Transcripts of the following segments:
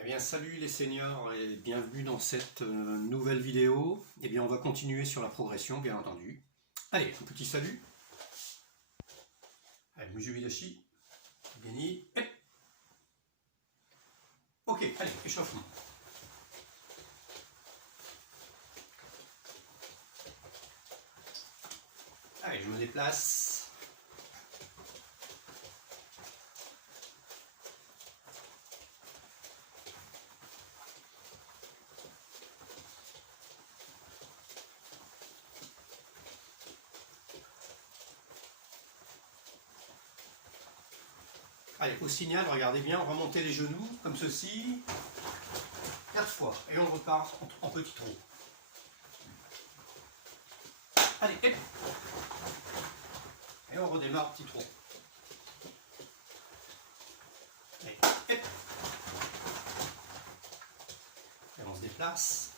Eh bien, salut les seniors et bienvenue dans cette nouvelle vidéo. Eh bien, on va continuer sur la progression, bien entendu. Allez, un petit salut. Allez, Mujubidashi, Geni, hop. Ok, allez, échauffement. Allez, je me déplace. Allez, au signal, regardez bien, on va monter les genoux, comme ceci, 4 fois, et on repart en petit trot. Allez, hop. Et on redémarre petit trot. Allez, hop. Et on se déplace.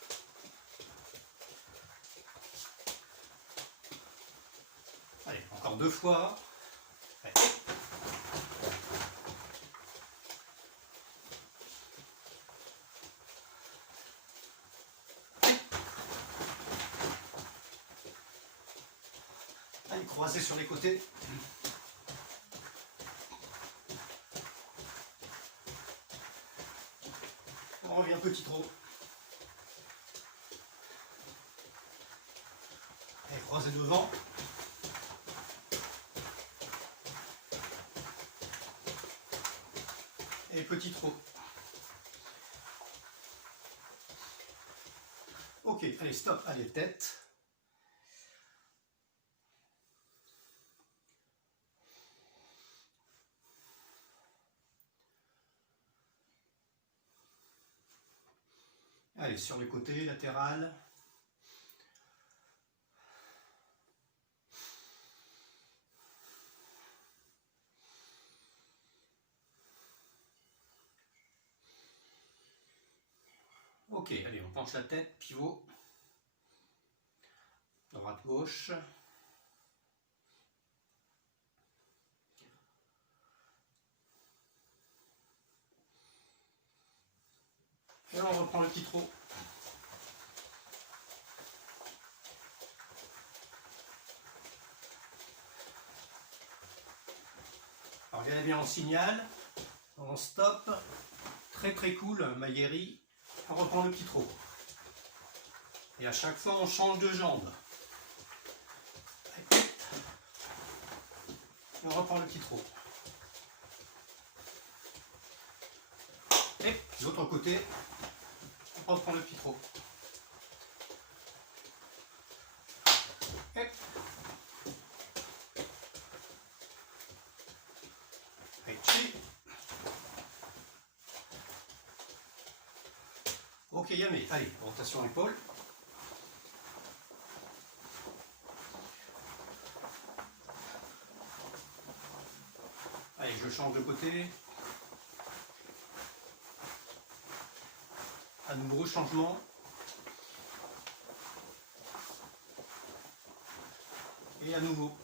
Allez, encore 2 fois. Allez, hop. Allez, croisez sur les côtés. On revient petit trot. Allez, croisez devant. Et petit trot. Ok, allez, stop, allez, tête. Allez, sur les côtés, latéral. Ok, allez, on penche la tête, pivot. Droite, gauche. Et on reprend le petit trot. Alors, regardez bien, on signale. On stop. Très très cool, Maïeri. On reprend le petit trot. Et à chaque fois, on change de jambe. Et on reprend le petit trot. Et de l'autre côté, on reprend le petit trot. Et ok, Yamé. Allez, rotation épaule. Allez, je change de côté. À nouveau changement. Et à nouveau.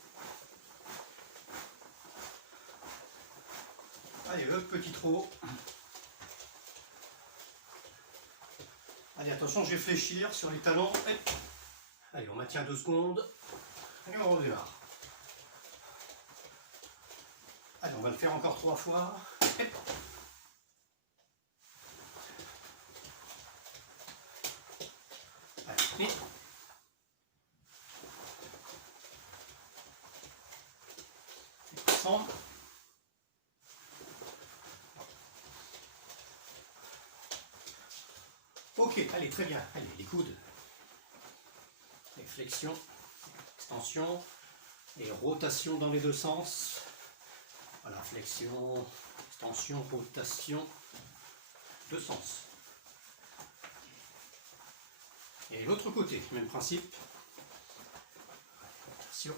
Allez, hop, petit trot. Allez, attention, je vais fléchir sur les talons. Allez, on maintient 2 secondes. Et on redémarre. Allez, on va le faire encore 3 fois. Allez. Ensemble. Ok, allez, très bien. Allez, les coudes. Les flexions, extension et rotation dans les 2 sens. Voilà, flexion, extension, rotation, 2 sens. Et l'autre côté, même principe. Rotation.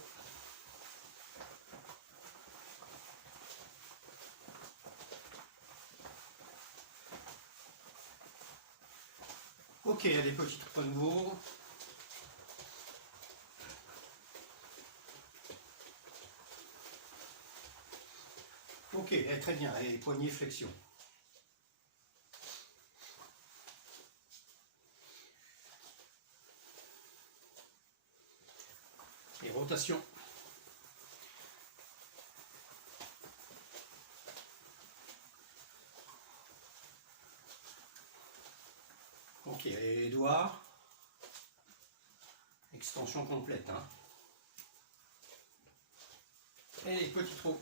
Ok, allez, petite à nouveau. Ok, très bien, allez, poignets, flexion. et rotation. Ok, les doigts, extension complète. Hein. Et les petits trous.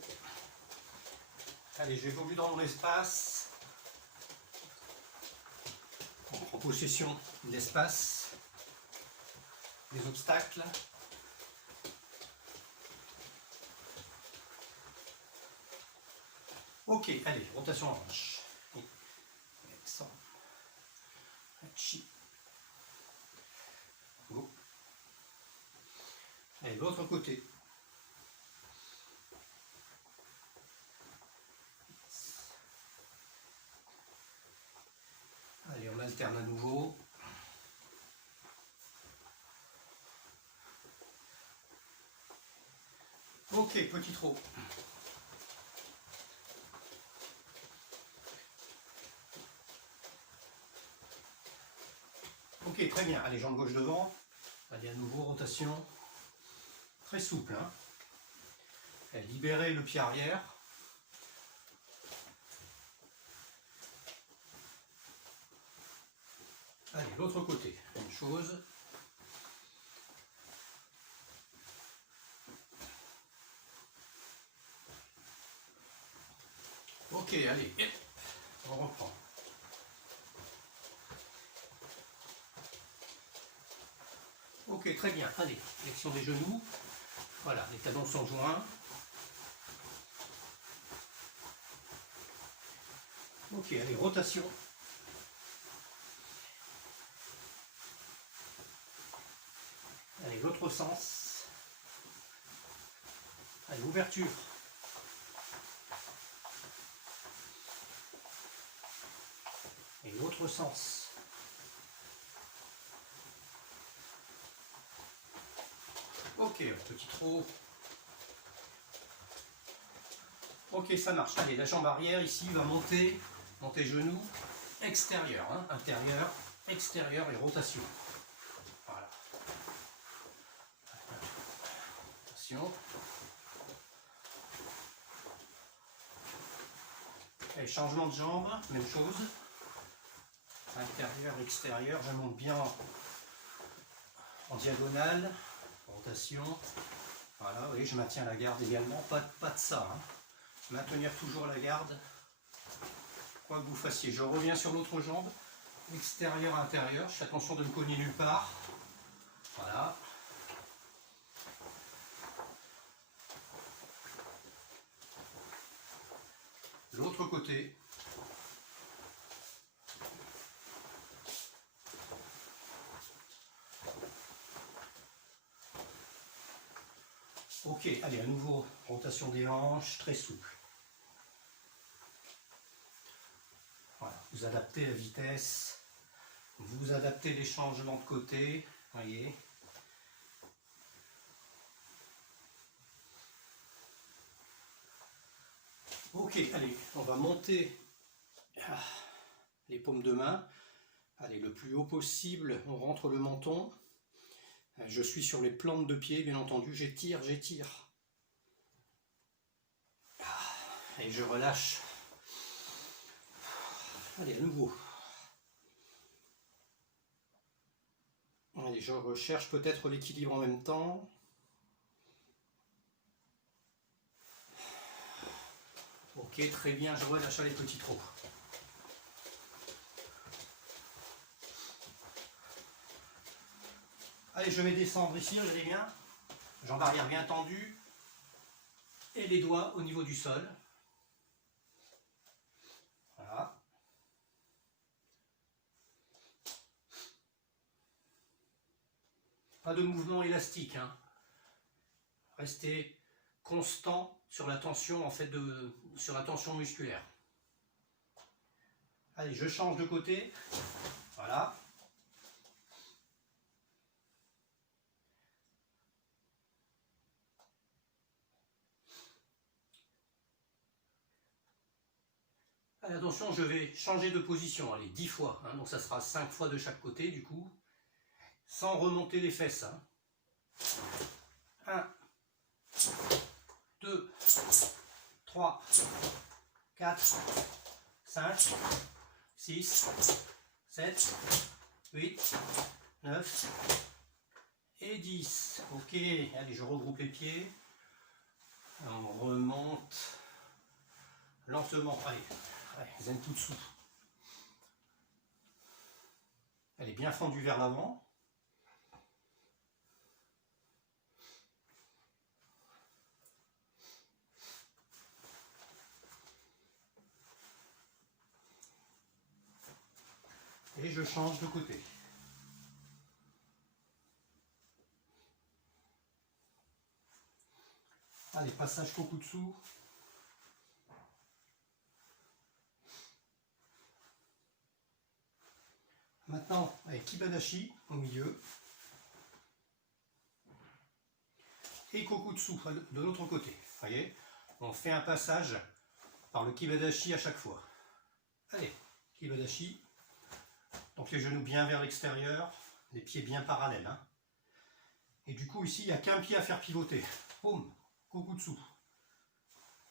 Allez, j'évolue dans mon espace. On prend possession de l'espace, des obstacles. Ok, allez, rotation en hanche. Allez, l'autre côté. Allez, on alterne à nouveau. Ok, petit trou. Ok, très bien. Allez, jambe gauche devant. Allez, à nouveau, rotation. Très souple. Hein. Allez, libérez le pied arrière. Allez, l'autre côté. Même chose. Ok, allez, on reprend. Ok, très bien. Allez, flexion des genoux. Voilà, les talons sont joints. Ok, allez, rotation. Allez, l'autre sens. Allez, ouverture. Et l'autre sens. Ok, petit trou. Ok, ça marche. Allez, la jambe arrière ici va monter, monter genou, extérieur, hein, intérieur, extérieur et rotation. Voilà. Attention. Allez, changement de jambe, même chose. Intérieur, extérieur, je monte bien en diagonale. Rotation. Voilà, oui, je maintiens la garde également. Pas de ça. Hein. Maintenir toujours la garde. Quoi que vous fassiez. Je reviens sur l'autre jambe. Extérieur, intérieur. Je fais attention de me cogner nulle part. Voilà. L'autre côté. Ok, allez, à nouveau, rotation des hanches, très souple. Voilà, vous adaptez la vitesse, vous adaptez les changements de côté, voyez. Ok, allez, on va monter les paumes de main. Allez, le plus haut possible, on rentre le menton. Je suis sur les plantes de pied, bien entendu, j'étire, j'étire. Et je relâche. Allez, à nouveau. Allez, je recherche peut-être l'équilibre en même temps. Ok, très bien, je relâche les petits trous. Allez, je vais descendre ici, regardez bien. Jambe arrière bien tendue. Et les doigts au niveau du sol. Voilà. Pas de mouvement élastique. Hein. Restez constant sur la tension, en fait, sur la tension musculaire. Allez, je change de côté. Voilà. Allez, attention, je vais changer de position. Allez, 10 fois. Hein, donc ça sera 5 fois de chaque côté, du coup. Sans remonter les fesses. Hein. 1, 2, 3, 4, 5, 6, 7, 8, 9 et 10. Ok, allez, je regroupe les pieds. On remonte lentement. Allez, zen tout dessous. Elle est bien fendue vers l'avant. Et je change de côté. Allez, passage Kokutsu. Maintenant, avec Kibadashi au milieu. Et Kokutsu de l'autre côté. Vous voyez, on fait un passage par le Kibadashi à chaque fois. Allez, Kibadashi. Donc les genoux bien vers l'extérieur, les pieds bien parallèles. Hein. Et du coup, ici, il n'y a qu'un pied à faire pivoter. Boum, Kokutsu.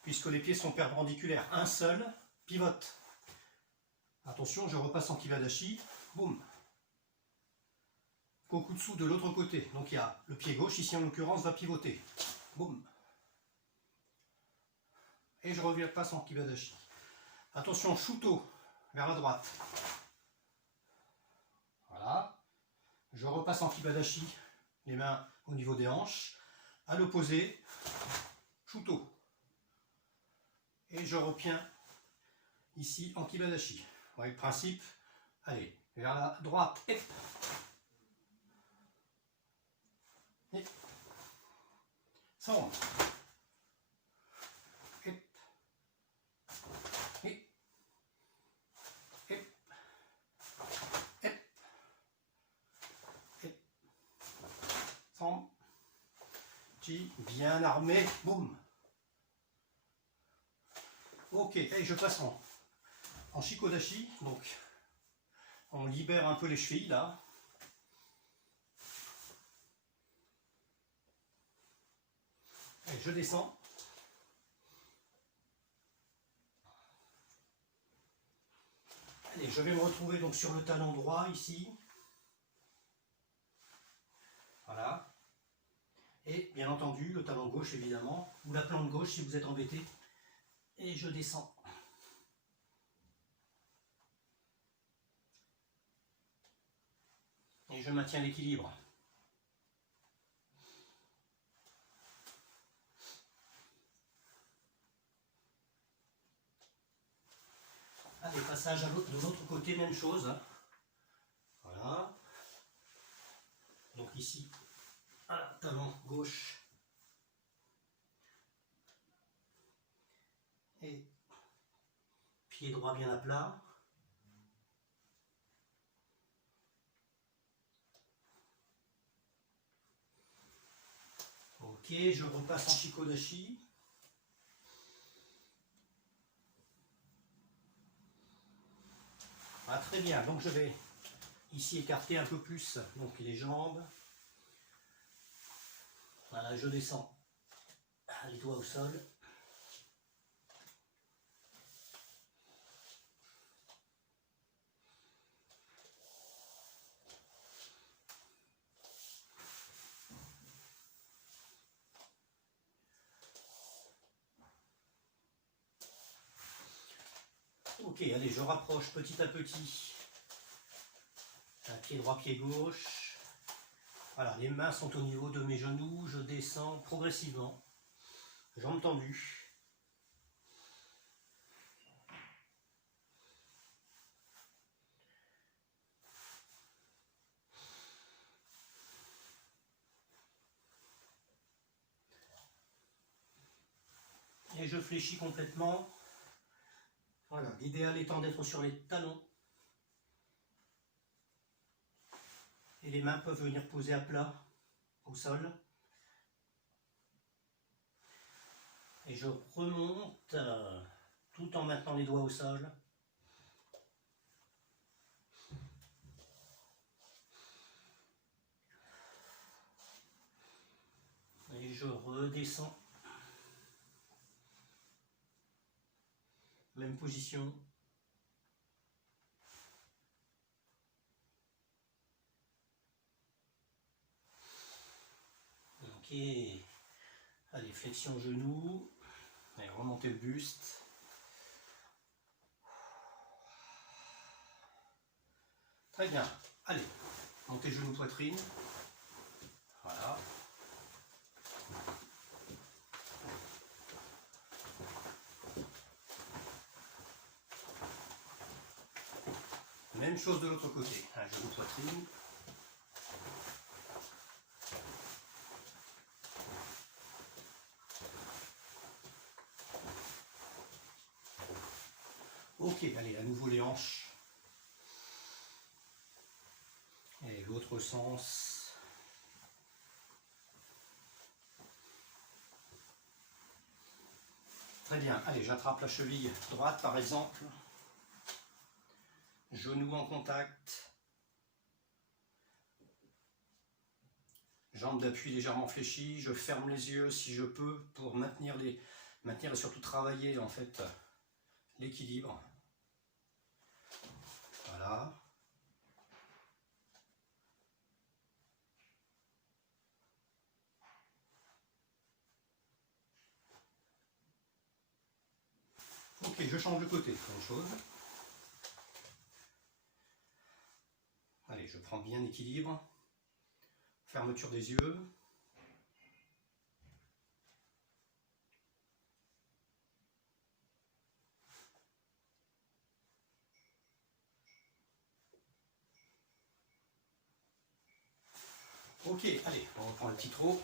Puisque les pieds sont perpendiculaires. Un seul pivote. Attention, je repasse en Kibadashi. Boum. Kokutsu de l'autre côté. Donc il y a le pied gauche, ici en l'occurrence, va pivoter. Boum. Et je repasse en Kibadashi. Attention, Shuto vers la droite. Voilà. Je repasse en Kibadashi, les mains au niveau des hanches. À l'opposé, Shuto. Et je reviens ici en Kibadashi. Vous voyez le principe. Allez, vers la droite. Et ça rentre. Bien armé, boum. Ok, et je passe en Shikodashi, donc on libère un peu les chevilles là. Et je descends. Allez, je vais me retrouver donc sur le talon droit ici. Voilà. Et bien entendu, le talon gauche évidemment, ou la plante gauche si vous êtes embêté. Et je descends. Et je maintiens l'équilibre. Allez, passage de l'autre côté, même chose. Voilà. Donc ici, talon gauche. Et pied droit bien à plat. Ok, je repasse en Shikodashi. Ah, très bien, donc je vais ici écarter un peu plus donc les jambes. Voilà, je descends les doigts au sol. Ok, allez, je rapproche petit à petit. Un pied droit, pied gauche. Voilà, les mains sont au niveau de mes genoux. Je descends progressivement. Jambes tendues. Et je fléchis complètement. Voilà, l'idéal étant d'être sur les talons. Et les mains peuvent venir poser à plat au sol. Et je remonte tout en maintenant les doigts au sol. Et redescends. Même position. Ok. Allez, flexion genou. Allez, remontez le buste. Très bien. Allez, montez genou poitrine. Voilà. Même chose de l'autre côté. Un genou poitrine. Ok, allez, à nouveau les hanches. Et l'autre sens. Très bien, allez, j'attrape la cheville droite par exemple. Genou en contact. Jambes d'appui légèrement fléchies. Je ferme les yeux si je peux pour maintenir et surtout travailler en fait l'équilibre. Voilà. Ok, je change de côté, même chose. Allez, je prends bien l'équilibre. Fermeture des yeux. Ok, allez, on reprend le petit trot.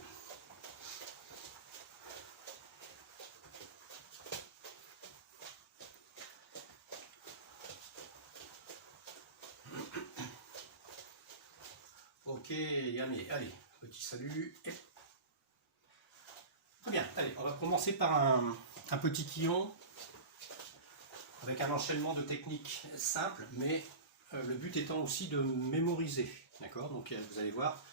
Ok, Yamé, allez, petit salut. Et... Très bien, allez, on va commencer par un petit quillon avec un enchaînement de techniques simples, mais le but étant aussi de mémoriser. D'accord? Donc vous allez voir,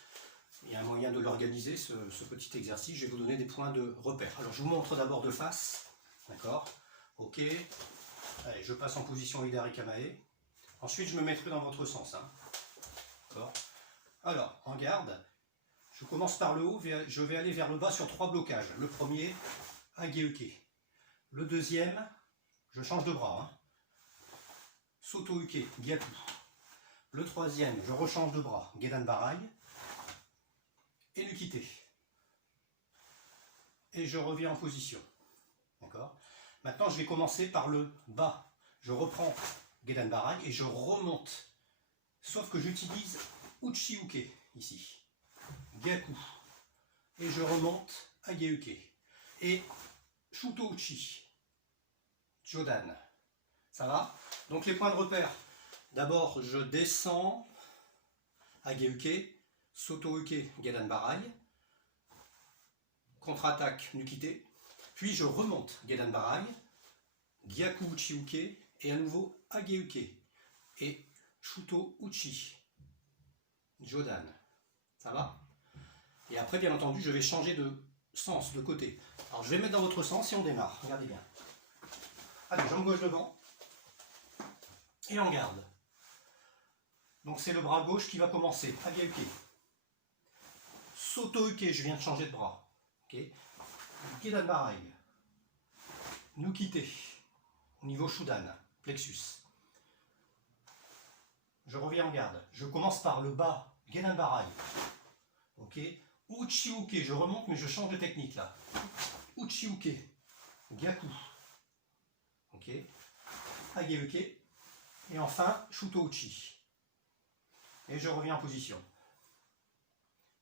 il y a un moyen de l'organiser, ce petit exercice. Je vais vous donner des points de repère. Alors je vous montre d'abord de face. D'accord? Ok. Allez, je passe en position Hidari Kamae. Ensuite, je me mettrai dans votre sens. Hein. D'accord? Alors, en garde, je commence par le haut, je vais aller vers le bas sur 3 blocages. Le premier, Ageuke. Le deuxième, je change de bras. Hein. Soto-uke, Gyaku. Le troisième, je rechange de bras, Gedan Barai. Et Nukite. Et je reviens en position. D'accord? Maintenant, je vais commencer par le bas. Je reprends Gedan Barai et je remonte. Sauf que j'utilise Uchi-uke ici. Gyaku. Et je remonte Ageuke. Et Shuto Uchi. Jodan. Ça va? Donc les points de repère. D'abord, je descends Ageuke, Soto-uke, Gedan Barai. Contre-attaque Nukite. Puis je remonte Gedan Barai, Gyaku Uchi-uke et à nouveau Ageuke. Et Shuto Uchi. Jodan. Ça va? Et après, bien entendu, je vais changer de sens, de côté. Alors, je vais mettre dans votre sens et on démarre. Regardez bien. Allez, jambe gauche devant. Et en garde. Donc, c'est le bras gauche qui va commencer. Ageuke. Soto-uke, je viens de changer de bras. Ok. Gedan Barai. Nukite. Au niveau Shudan. Plexus. Je reviens en garde. Je commence par le bas. Gedan Barai. Ok. Uchi-uke, je remonte mais je change de technique là. Uchi-uke, Gyaku. Ok. Ageuke. Et enfin, Shuto-uchi. Et je reviens en position.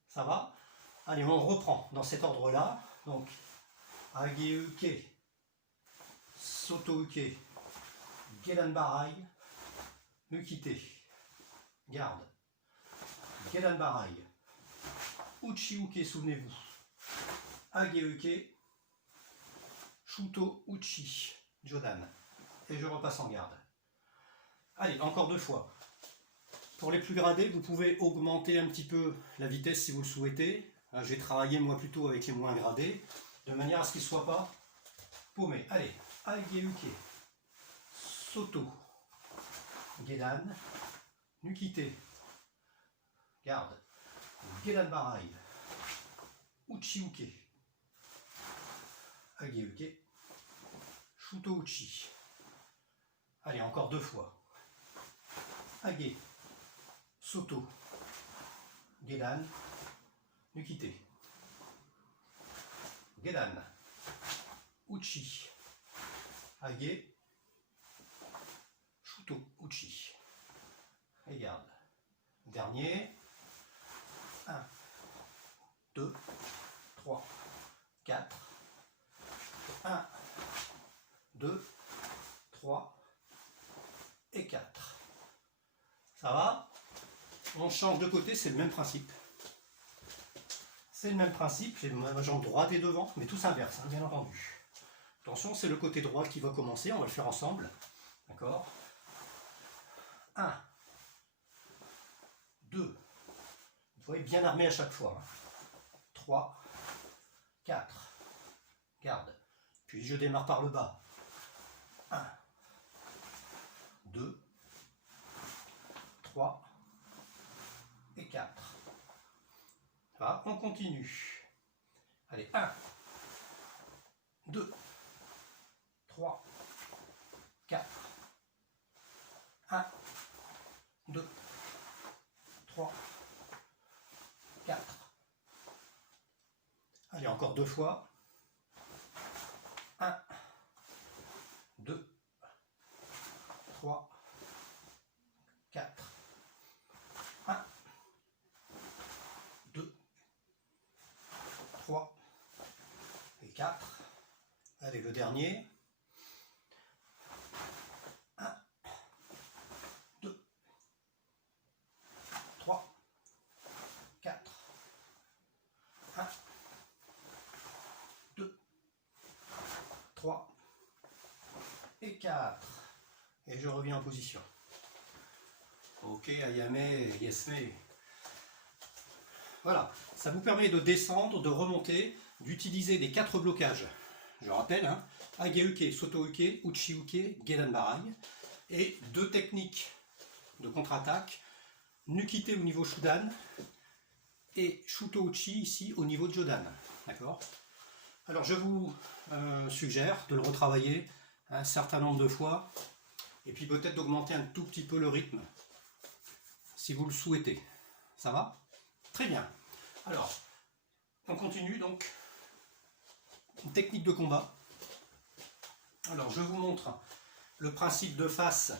Ça va? Allez, on reprend dans cet ordre-là. Donc, Ageuke, Soto-uke, Gedan Barai, Nukite. Garde. Gedan Barai. Uchi-uke, souvenez-vous. Ageuke, Shuto Uchi, Jodan. Et je repasse en garde. Allez, encore 2 fois. Pour les plus gradés, vous pouvez augmenter un petit peu la vitesse si vous le souhaitez. Je vais travailler moi plutôt avec les moins gradés. de manière à ce qu'il ne soit pas paumé. Allez, Aige-uke, Soto, Gedan, Nukite, garde, Gedan Barai, Uchi-uke, Aige-uke, Shuto-uchi. Allez, encore 2 fois. Age, Soto, Gedan, Nukite, Gedan, Uchi, Age, Shuto, Uchi. Et garde. Dernier. 1, 2, 3, 4. 1, 2, 3 et 4. Ça va? On change de côté, c'est le même principe. C'est le même principe, j'ai ma jambe droite et devant, mais tout s'inverse, hein, bien entendu. Attention, c'est le côté droit qui va commencer, on va le faire ensemble. D'accord? 1, 2, vous voyez, bien armé à chaque fois. 3, 4, garde. Puis je démarre par le bas. 1, 2, 3 et 4. Ça va, on continue. Allez, 1, 2, 3, 4. 1, 2, 3, 4. Allez, encore 2 fois. 1, 2, 3, 4. 1, 2, 3 et 4. Allez, le dernier. 1, 2, 3, 4. 1, 2, 3 et 4. Et je reviens en position. Ok, Ayame, Yesme. Voilà, ça vous permet de descendre, de remonter, d'utiliser les 4 blocages. Je rappelle, hein, Age-uke, Soto-uke, Uchi-uke, Gedan Barai. Et 2 techniques de contre-attaque, Nukite au niveau Shudan et Shuto-uchi ici au niveau de Jodan. D'accord? Alors je vous suggère de le retravailler un certain nombre de fois et puis peut-être d'augmenter un tout petit peu le rythme si vous le souhaitez. Ça va? Très bien. Alors, on continue donc. Une technique de combat. Alors, je vous montre le principe de face,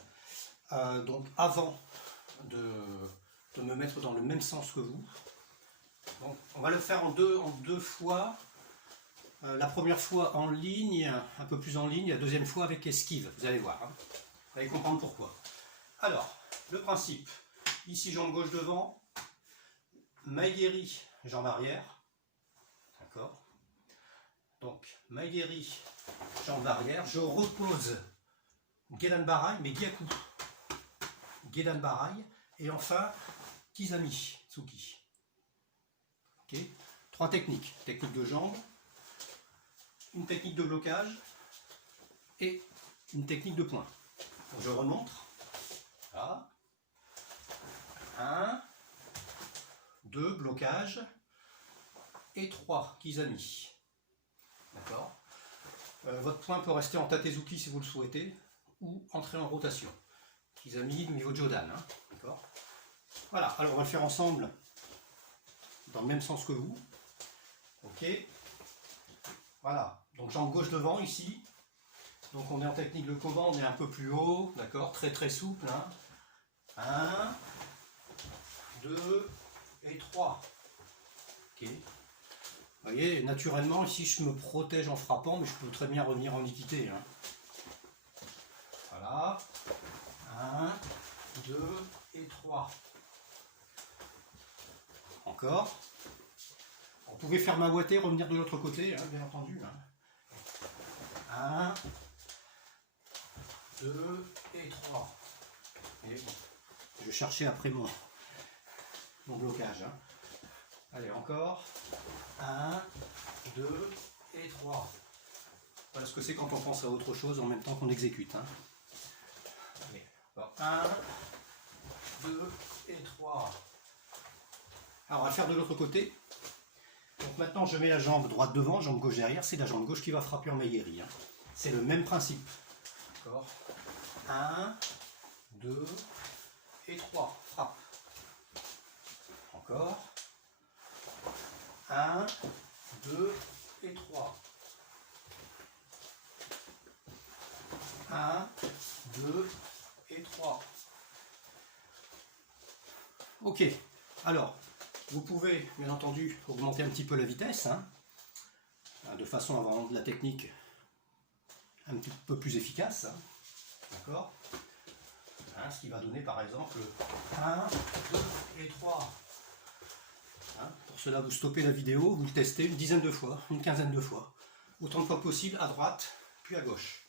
donc avant de me mettre dans le même sens que vous. Donc, on va le faire en deux fois. La première fois en ligne, un peu plus en ligne, la deuxième fois avec esquive. Vous allez voir. Hein. Vous allez comprendre pourquoi. Alors, le principe. Ici, jambe gauche devant. Maegeri, jambe arrière. D'accord. Donc, Maegeri, jambe arrière. Je repose Gedan Barai, mais Gyaku. Gedan Barai. Et enfin, Kizami, Tsuki. Ok. 3 techniques. Technique de jambe, une technique de blocage et une technique de poing. Donc, je remontre. Là. 1, 2, blocage. Et 3, Kizami. D'accord. Votre poing peut rester en Tatezuki si vous le souhaitez, ou entrer en rotation. Kizami au niveau de Jodan. Hein. D'accord. Voilà, alors on va le faire ensemble dans le même sens que vous. Ok. Voilà, donc jambe gauche devant ici. Donc on est en technique de combat, on est un peu plus haut, d'accord, très très souple. Hein. 1, 2 et 3. Ok. Vous voyez, naturellement, ici je me protège en frappant, mais je peux très bien revenir en équité. Hein. Voilà. 1, 2 et 3. Encore. Vous pouvez faire ma boîtée, revenir de l'autre côté, hein, bien entendu. Hein. 1, 2 et 3. Et bon, je cherchais après mon blocage. Hein. Allez, encore. 1, 2 et 3. Voilà ce que c'est quand on pense à autre chose en même temps qu'on exécute. Hein. Allez. Alors, 1, 2 et 3. Alors on va le faire de l'autre côté. Donc maintenant je mets la jambe droite devant, jambe gauche derrière, c'est la jambe gauche qui va frapper en Meiyeri. Hein. C'est le même principe. D'accord. 1, 2 et 3. Frappe. Encore. 1, 2 et 3. 1, 2 et 3. Ok. Alors, vous pouvez, bien entendu, augmenter un petit peu la vitesse, hein, de façon à avoir de la technique un petit peu plus efficace. Hein, d'accord. Hein, ce qui va donner par exemple 1, 2 et 3. Hein, pour cela, vous stoppez la vidéo, vous le testez une dizaine de fois, une quinzaine de fois. Autant de fois possible à droite, puis à gauche.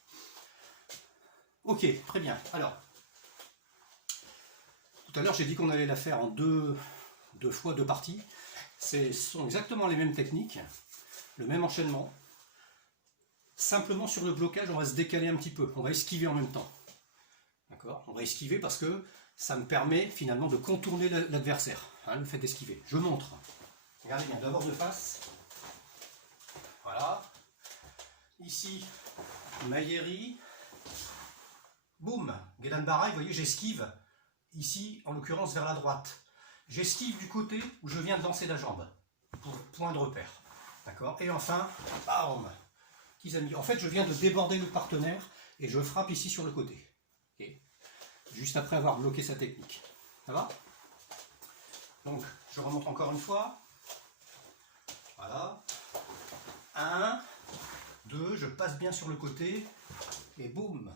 Ok, très bien. Alors, tout à l'heure, j'ai dit qu'on allait la faire en deux fois, deux parties. Ce sont exactement les mêmes techniques, le même enchaînement. Simplement sur le blocage, on va se décaler un petit peu. On va esquiver en même temps. D'accord ? On va esquiver parce que ça me permet finalement de contourner l'adversaire. Hein, le fait d'esquiver. Je montre. Regardez bien, d'abord de face. Voilà. Ici, Meiyeri. Boum, Gedanbarai, vous voyez, j'esquive. Ici, en l'occurrence, vers la droite. J'esquive du côté où je viens de lancer la jambe. Pour point de repère. D'accord ? Et enfin, bam, petits amis. En fait, je viens de déborder le partenaire et je frappe ici sur le côté. Okay. Juste après avoir bloqué sa technique. Ça va ? Donc, je remonte encore une fois. Voilà. 1, 2, je passe bien sur le côté. Et boum.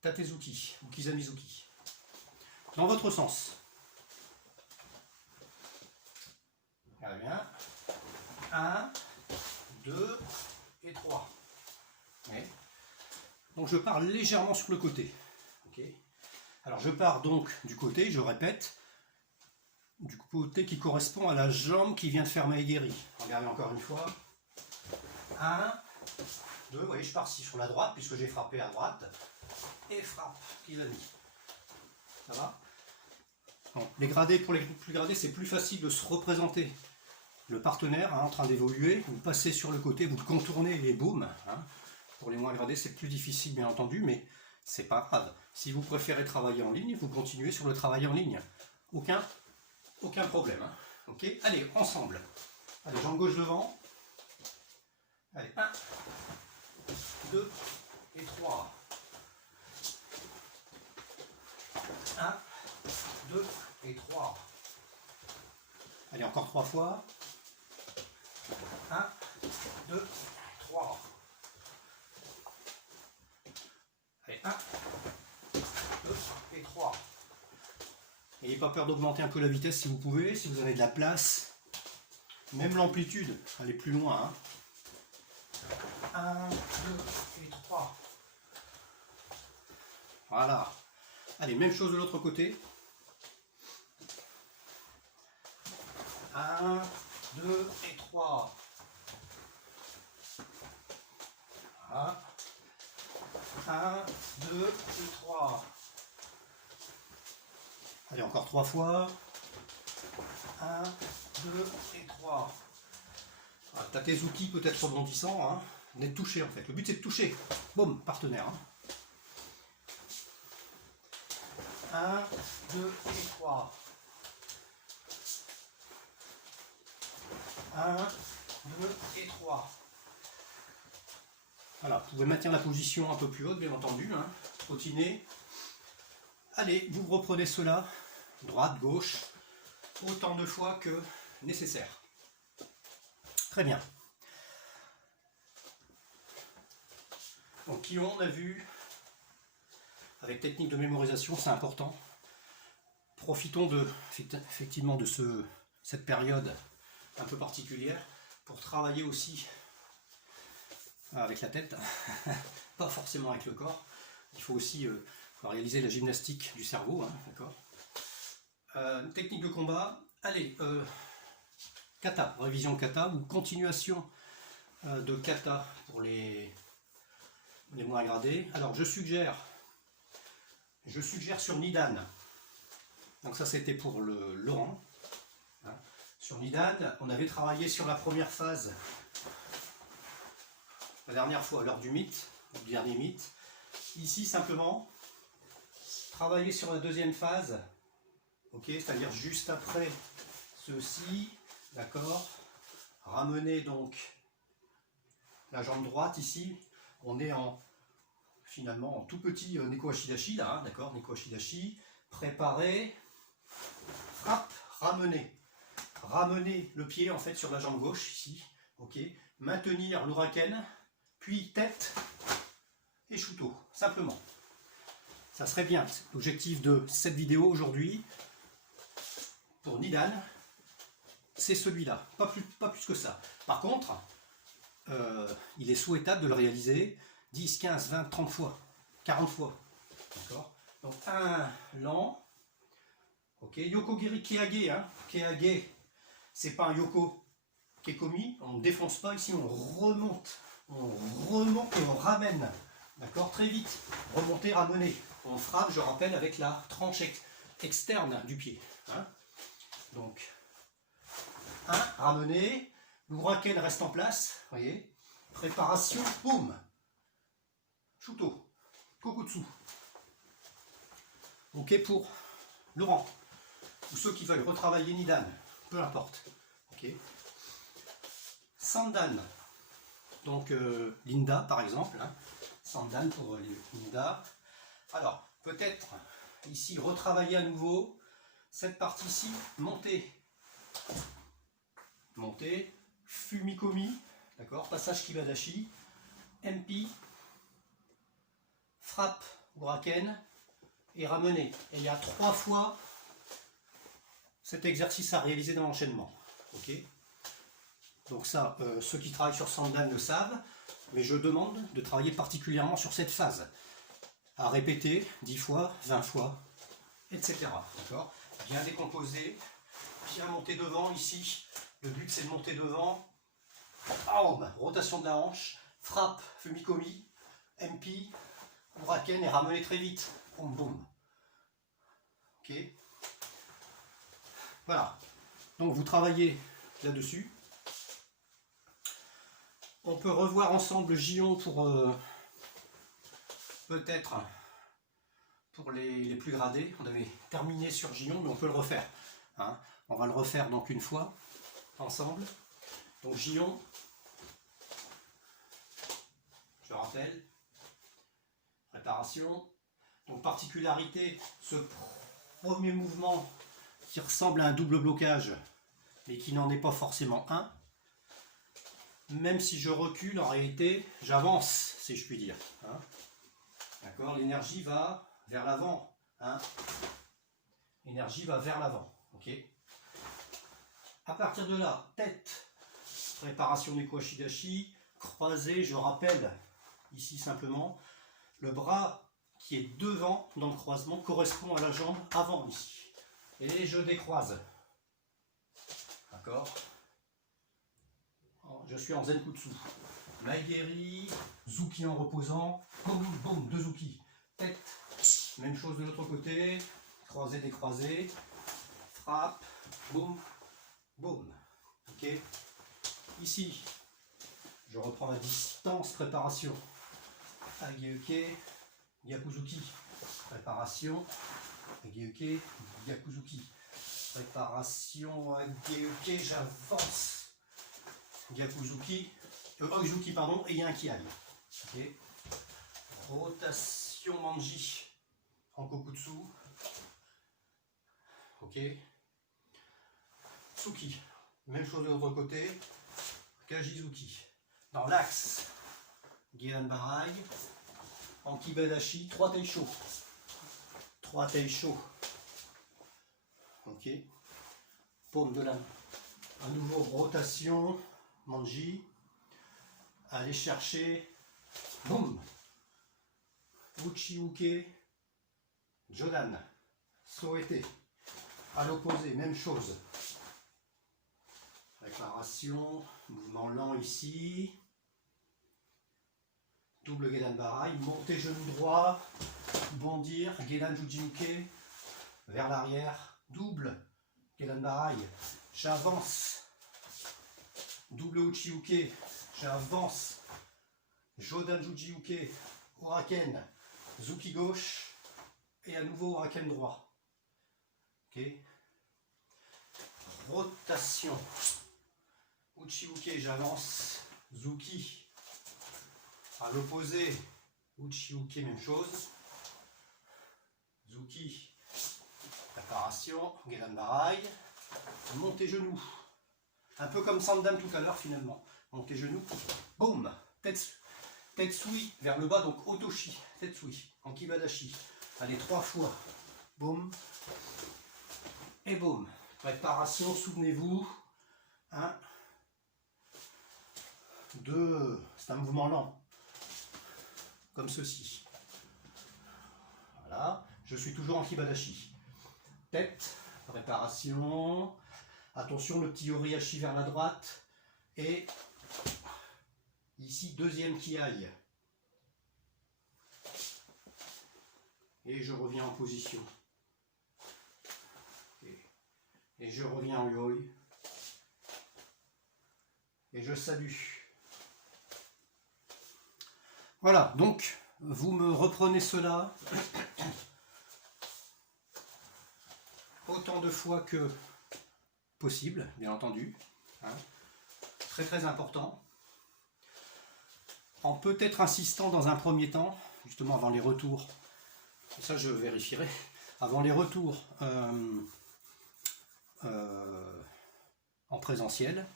Tatezuki, ou Kizamizuki. Dans votre sens. Regardez bien. 1, 2 et 3. Okay. Donc je pars légèrement sur le côté. Okay. Alors je pars donc du côté, je répète, du côté qui correspond à la jambe qui vient de faire Meiyeri. Regardez encore une fois. 1, 2, vous voyez, je pars ici sur la droite puisque j'ai frappé à droite. Et frappe, Kizami. Ça va ? Bon, les gradés, pour les plus gradés, c'est plus facile de se représenter le partenaire hein, en train d'évoluer. Vous passez sur le côté, vous le contournez et boum. Hein. Pour les moins gradés, c'est plus difficile, bien entendu, mais c'est pas grave. Si vous préférez travailler en ligne, vous continuez sur le travail en ligne. Aucun problème. Hein. Ok ? Allez, ensemble. Allez, jambe gauche devant. Allez, 1, 2 et 3. 1, 2 et 3. Allez, encore 3 fois. 1, 2, 3. Allez, 1, 2 et 3. N'ayez pas peur d'augmenter un peu la vitesse si vous pouvez, si vous avez de la place. Même l'amplitude, allez plus loin. Hein. 1, 2 et 3. Voilà. Allez, même chose de l'autre côté. 1, 2 et 3. Voilà. 1, 2 et 3. Allez, encore 3 fois. 1, 2 et 3. Voilà, Tatezuki peut-être rebondissant. Hein. Vous êtes touché en fait. Le but c'est de toucher. Boum, partenaire. Hein. 1, 2 et 3. 1, 2 et 3. Voilà, vous pouvez maintenir la position un peu plus haute, bien entendu. Hein. Trottiner. Allez, vous reprenez cela, droite, gauche, autant de fois que nécessaire. Très bien. Donc, Kion, on a vu, avec technique de mémorisation, c'est important. Profitons effectivement de cette période un peu particulière pour travailler aussi avec la tête, pas forcément avec le corps. Il faut aussi réaliser la gymnastique du cerveau, hein, d'accord. Technique de combat. Allez, kata, révision kata ou continuation de kata pour les moins gradés. Alors je suggère sur Nidan. Donc ça c'était pour le Laurent. Hein. Sur Nidan, on avait travaillé sur la première phase la dernière fois lors du mythe, du dernier mythe. Ici simplement, travailler sur la deuxième phase, ok, c'est-à-dire juste après ceci, d'accord. Ramener donc la jambe droite ici. On est finalement en tout petit Neko Ashidashi là, hein, d'accord, Neko Ashidashi. Préparer, frappe, ramener. Ramener le pied en fait sur la jambe gauche ici, ok. Maintenir l'Uraken, puis tête et Shuto, simplement. Ça serait bien. L'objectif de cette vidéo aujourd'hui, pour Nidan, c'est celui-là, pas plus que ça. Par contre, il est souhaitable de le réaliser 10, 15, 20, 30 fois, 40 fois. D'accord. Donc un lent. Ok, Yokogiri Keage, hein. Keage, c'est pas un Yoko Kekomi, on ne défonce pas ici, on remonte et on ramène. D'accord, très vite. Remonter, ramener. On frappe, je rappelle, avec la tranche externe du pied. Hein. Donc, ramener. L'Uraken reste en place. Voyez. Préparation, boum. Shuto. Kokutsu. Ok pour Laurent. Ou ceux qui veulent retravailler Nidan. Peu importe. Ok. Sandan. Donc Linda par exemple. Hein. Sandan pour Linda. Alors, peut-être ici retravailler à nouveau cette partie-ci, monter, Fumikomi, d'accord, passage Kibadashi, MP, frappe Uraken et ramener. Et il y a 3 fois cet exercice à réaliser dans l'enchaînement. Ok. Donc ça, ceux qui travaillent sur Sandan le savent, mais je demande de travailler particulièrement sur cette phase. À répéter 10 fois, 20 fois, etc. D'accord. Bien décomposer, bien monter devant ici. Le but c'est de monter devant. Rotation de la hanche, frappe, Fumikomi, MP, Uraken et ramener très vite. Boum boum. Ok. Voilà. Donc vous travaillez là-dessus. On peut revoir ensemble Gion pour peut-être pour les plus gradés. On avait terminé sur Gion, mais on peut le refaire. Hein. On va le refaire donc une fois ensemble. Donc Gion, je rappelle, préparation. Donc particularité, ce premier mouvement qui ressemble à un double blocage, mais qui n'en est pas forcément un. Même si je recule, en réalité, j'avance, si je puis dire. Hein. D'accord, l'énergie va vers l'avant. Hein. L'énergie va vers l'avant. Ok. À partir de là, tête, préparation Neko Ashidashi, croisé, je rappelle, ici simplement, le bras qui est devant dans le croisement correspond à la jambe avant ici. Et je décroise. D'accord. Je suis en Zenkutsu. Maigeri, Zuki en reposant, boum, boum, 2 Zuki. Tête, même chose de l'autre côté, croisé, décroisé, frappe, boum, boum. Ok. Ici, je reprends ma distance, préparation. Ageuke, Gyakuzuki. Préparation, Ageuke, Gyakuzuki. Préparation, Ageuke, j'avance. Gyakuzuki, Oizuki pardon, et il y a un Kiai. Okay. Rotation Manji en Kokutsu. Ok. Tsuki, même chose de l'autre côté. Kajizuki. Dans l'axe, Geidan Barai. En Kibadashi, 3 Teisho. 3 Teisho. Ok. Paume de l'âme. À nouveau, rotation. Manji, aller chercher, boum, Uchiuke, Jodan, Soete, à l'opposé, même chose, préparation, mouvement lent ici, double Gedan Barai, monter genou droit, bondir, Gedan Jujiuke, vers l'arrière, double Gedan Barai, j'avance, double Uchiuke, j'avance, Jodan Jujiuke, Uraken, Zuki gauche, et à nouveau Uraken droit. Ok. Rotation, Uchiuke, j'avance, Zuki, à l'opposé, Uchiuke, même chose, Zuki, préparation, Gedan Barai, montez genoux, un peu comme Sandan tout à l'heure finalement, montez genoux, boum, Tetsui vers le bas, donc Otoshi, Tetsui, en Kibadashi, allez 3 fois, boum, et boum, préparation, souvenez-vous, 1, 2, c'est un mouvement lent, comme ceci, voilà, je suis toujours en Kibadashi, tête, préparation, attention le petit Yoriashi vers la droite, et ici deuxième Kiai, et je reviens en position, et je reviens en Yoi, et je salue. Voilà, donc vous me reprenez cela autant de fois que possible, bien entendu, hein. Très très important, en peut-être insistant dans un premier temps, justement avant les retours, et ça je vérifierai, avant les retours en présentiel,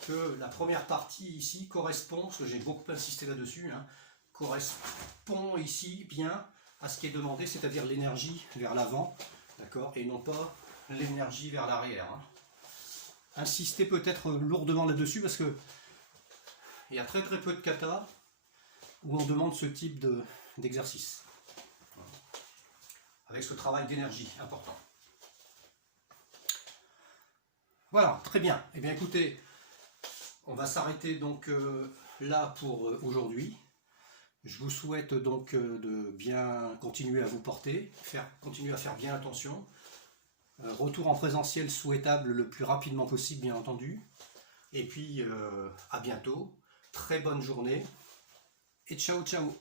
que la première partie ici correspond, parce que j'ai beaucoup insisté là-dessus, hein, correspond ici bien à ce qui est demandé, c'est-à-dire l'énergie vers l'avant, d'accord, et non pas l'énergie vers l'arrière. Hein. Insistez peut-être lourdement là-dessus, parce que il y a très très peu de kata où on demande ce type d'exercice, avec ce travail d'énergie important. Voilà, très bien. Eh bien écoutez, on va s'arrêter donc là pour aujourd'hui. Je vous souhaite donc de bien continuer à vous porter, continuer à faire bien attention. Retour en présentiel souhaitable le plus rapidement possible, bien entendu. Et puis à bientôt. Très bonne journée et ciao ciao.